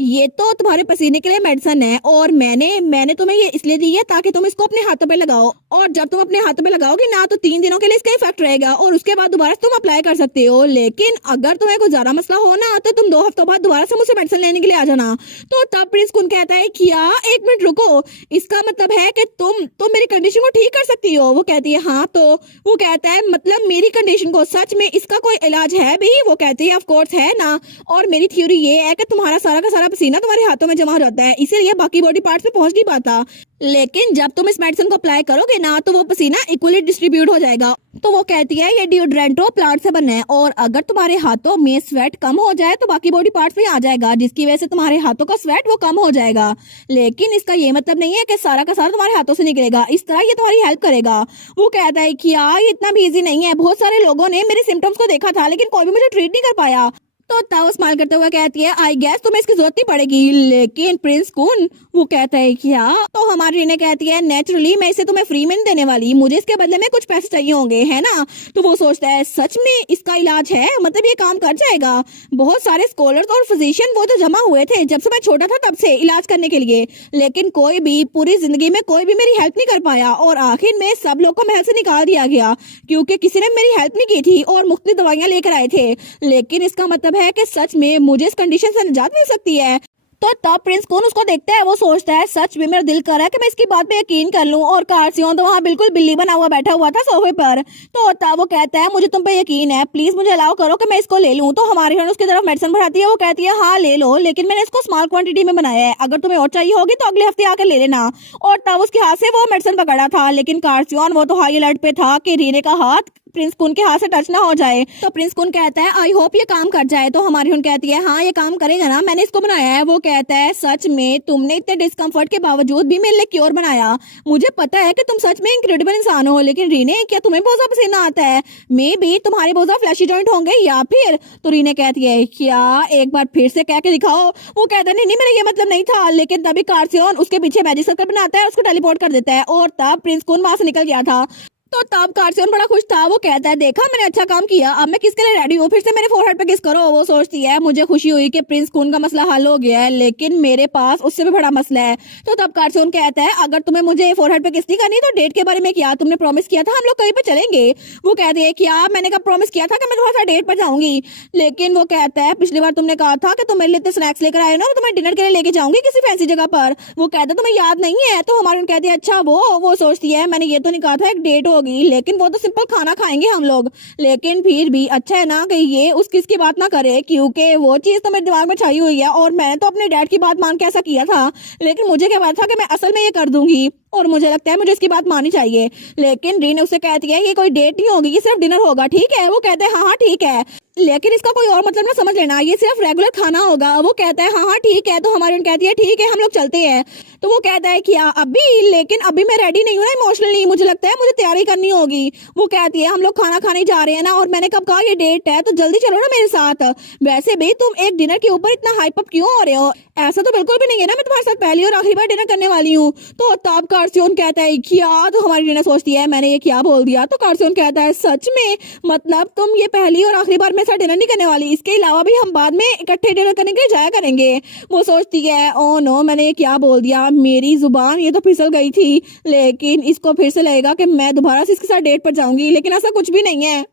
ये तो तुम्हारे पसीने के लिए मेडिसिन है, और मैंने तुम्हें ये इसलिए दी है ताकि तुम इसको अपने हाथों पे लगाओ, और जब तुम अपने हाथों पे लगाओगे ना तो 3 दिनों के लिए इसका इफेक्ट रहेगा, और उसके बाद दोबारा तुम अप्लाई कर सकते हो। लेकिन अगर तुम्हें कोई ज्यादा मसला हो ना तो तुम 2 हफ्तों बाद दोबारा से मुझसे मेडिसिन लेने के लिए आ जाना। तो तब प्रिंस कुन कहता है क्या एक मिनट रुको, इसका मतलब है कि तुम मेरी कंडीशन को ठीक कर सकती हो। वो कहती है हाँ। तो वो कहता है मतलब मेरी कंडीशन को सच में इसका कोई इलाज है भी। वो कहती है ऑफ कोर्स है ना, और मेरी थ्योरी ये है कि तुम्हारा सारा का सारा पसीना तुम्हारे हाथों में जमा हो जाता है, इसीलिए बाकी बॉडी पार्ट्स पे पहुंच नहीं पाता। लेकिन जब तुम इस मेडिसिन को अप्लाई करोगे ना तो वो पसीना इक्वली डिस्ट्रीब्यूट हो जाएगा। तो वो कहती है ये डिओड्रेंट प्लांट से बना है, और अगर तुम्हारे हाथों में स्वेट कम हो जाए तो बाकी बॉडी पार्ट्स में आ जाएगा, जिसकी वजह से तुम्हारे हाथों का स्वेट वो कम हो जाएगा। लेकिन इसका ये मतलब नहीं है कि सारा का सारा तुम्हारे हाथों से निकलेगा, इस तरह ये तुम्हारी हेल्प करेगा। वो कहता है कि यार ये इतना भी इजी नहीं है, बहुत सारे लोगों ने मेरे सिम्टम्स को देखा था लेकिन कोई भी मुझे ट्रीट नहीं कर पाया। तो ताओ स्माइल करते हुए कहती है आई गेस तुम्हें इसकी जरूरत नहीं पड़ेगी। लेकिन प्रिंस कुन वो कहता है क्या। तो हमारी रीने कहती है नेचुरली मैं इसे तुम्हें फ्री में नहीं देने वाली, मुझे इसके बदले में कुछ पैसे चाहिए होंगे है ना। तो वो सोचता है सच में इसका इलाज है, मतलब ये काम कर जाएगा। बहुत सारे स्कॉलर्स और फिजिशियन वो तो जमा हुए थे जब से मैं छोटा था तब से इलाज करने के लिए, लेकिन कोई भी पूरी जिंदगी में कोई भी मेरी हेल्प नहीं कर पाया, और आखिर में सब लोग को महल से निकाल दिया गया क्योंकि किसी ने मेरी हेल्प नहीं की थी और मुफ्त दवाइयां लेकर आए थे। लेकिन इसका मतलब है कि सच में मुझे इस कंडीशन से निजात मिल सकती है। तो तब प्रिंस कौन उसको देखता है, वो सोचता है सच में मेरा दिल कर रहा है कि मैं इसकी बात पे यकीन कर लूं। और कार्सियोन तो वहाँ बिल्कुल बिल्ली बना हुआ बैठा हुआ था सोफे पर। तो तब वो कहता है मुझे तुम पे यकीन है, प्लीज मुझे अलाउ करो कि मैं इसको ले लूं। तो हमारी हीरोइन उसकी तरफ मेडिसिन बढ़ाती है। वो कहती है हाँ ले लो, लेकिन मैंने इसको स्मॉल क्वांटिटी में बनाया है, अगर तुम्हें और चाहिए होगी तो अगले हफ्ते आकर ले लेना। और तब उसके हाथ से वो मेडिसिन पकड़ा था, लेकिन कार्सियोन वो तो हाई अलर्ट पे था कि रीने का हाथ प्रिंस कुन के हाथ से टच ना हो जाए। तो प्रिंस कुन कहता है आई होप ये काम कर जाए। तो हमारी हुन कहती है हाँ ये काम करेगा ना, मैंने इसको बनाया है। वो कहता है सच में तुमने इतने डिस्कम्फर्ट के बावजूद भी मेरे लिए क्योर बनाया। मुझे पता है कि तुम सच में इनक्रेडिबल इंसान हो, लेकिन रीने क्या तुम्हें बहुत ज्यादा पसीना आता है? मे भी तुम्हारे बहुत ज्यादा फ्लैशी जॉइंट होंगे या फिर। तो रीने कहती है क्या एक बार फिर से कह के दिखाओ। वो कहता है नहीं नहीं मेरा ये मतलब नहीं था। लेकिन तभी कार्सियन उसके पीछे मैजिक सर्कल बनाता है, उसको टेलीपोर्ट कर देता है और तब प्रिंस कुन वहां से निकल गया था। तो तब कार्सियन बड़ा खुश था। वो कहता है देखा मैंने अच्छा काम किया, अब मैं किसके लिए रेडी हूँ, फिर से मेरे फोरहेड पे किस करो। वो सोचती है मुझे खुशी हुई कि प्रिंस कुन का मसला हल हो गया है, लेकिन मेरे पास उससे भी बड़ा मसला है। तो तब कार्सियन कहता है अगर तुम्हें मुझे फोरहेड पे किस नहीं करनी तो डेट के बारे में क्या तुमने प्रॉमिस किया था हम लोग कहीं पे चलेंगे। वो कहती है क्या मैंने कब प्रॉमिस किया था कि मैं तुम्हारे साथ डेट पर जाऊंगी। लेकिन वो कहता है पिछली बार तुमने कहा था कि तुम मेरे लिए स्नैक्स लेकर आए ना, मैं तुम्हें डिनर के लिए लेके जाऊंगी किसी फैंसी जगह पर। वो कहता है तुम्हें याद नहीं है। तो हमारी कहती है अच्छा वो सोचती है मैंने ये तो नहीं कहा था एक डेट होगी, लेकिन वो तो सिंपल खाना खाएंगे हम लोग। लेकिन फिर भी अच्छा है ना कि ये उस किस की बात ना करे, क्योंकि वो चीज तो मेरे दिमाग में छाई हुई है और मैंने तो अपने डैड की बात मान के ऐसा किया था, लेकिन मुझे क्या पता था कि मैं असल में ये कर दूंगी और मुझे लगता है मुझे इसकी बात माननी चाहिए। लेकिन रीन उससे कहती है ये कोई डेट नहीं होगी, ये सिर्फ डिनर होगा, ठीक है। वो कहते हैं हाँ हाँ ठीक है, लेकिन इसका कोई और मतलब ना समझ लेना, ये सिर्फ रेगुलर खाना होगा। वो कहता है हाँ हाँ ठीक है। तो हमारी कहती है ठीक है हम लोग चलते हैं। तो वो कहता है क्या अभी, लेकिन अभी मैं रेडी नहीं हूँ ना इमोशनली, मुझे लगता है मुझे तैयारी करनी होगी। वो कहती है हम लोग खाना खाने जा रहे हैं ना, और मैंने कब कहा ये डेट है, तो जल्दी चलो ना मेरे साथ। वैसे भी तुम एक डिनर के ऊपर इतना हाइप अप क्यों हो रहे हो, ऐसा तो बिल्कुल भी नहीं है ना मैं तुम्हारे साथ पहली और आखिरी बार डिनर करने वाली हूँ। तो तब कार्सियन कहता है क्या, तो हमारी रीना सोचती है मैंने ये क्या बोल दिया। तो कार्सियन कहता है सच में, मतलब तुम ये पहली और आखिरी बार मेरे साथ डिनर नहीं करने वाली, इसके अलावा भी हम बाद में इकट्ठे डिनर करने के लिए जाया करेंगे। वो सोचती है ओ नो मैंने ये क्या बोल दिया, मेरी जुबान ये तो फिसल गई थी, लेकिन इसको फिर से लगेगा कि मैं दोबारा से इसके साथ डेट पर जाऊंगी, लेकिन ऐसा कुछ भी नहीं है।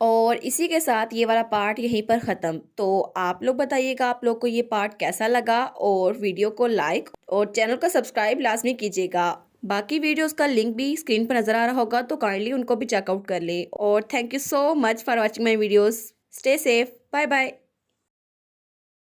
और इसी के साथ ये वाला पार्ट यहीं पर ख़त्म। तो आप लोग बताइएगा आप लोग को ये पार्ट कैसा लगा, और वीडियो को लाइक और चैनल को सब्सक्राइब लाजमी कीजिएगा। बाकी वीडियोस का लिंक भी स्क्रीन पर नज़र आ रहा होगा, तो काइंडली उनको भी चेकआउट कर ले। और thank you so much for watching my videos. Stay safe, bye bye.